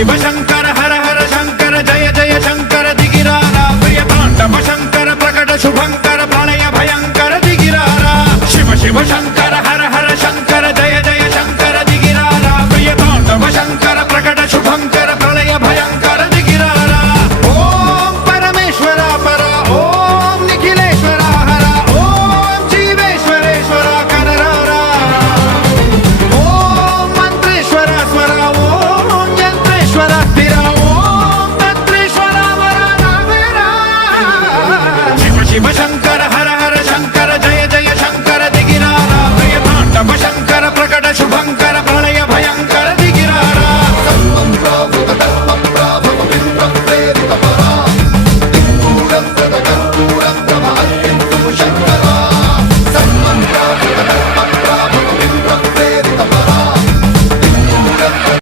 शिव शंकर हर हर शंकर जय जय शंकर दिगिरारा प्रिय तांडव शंकर प्रकट शुभंकर प्रणय भयंकर दिगिरारा शिव शिव शंकर காளைய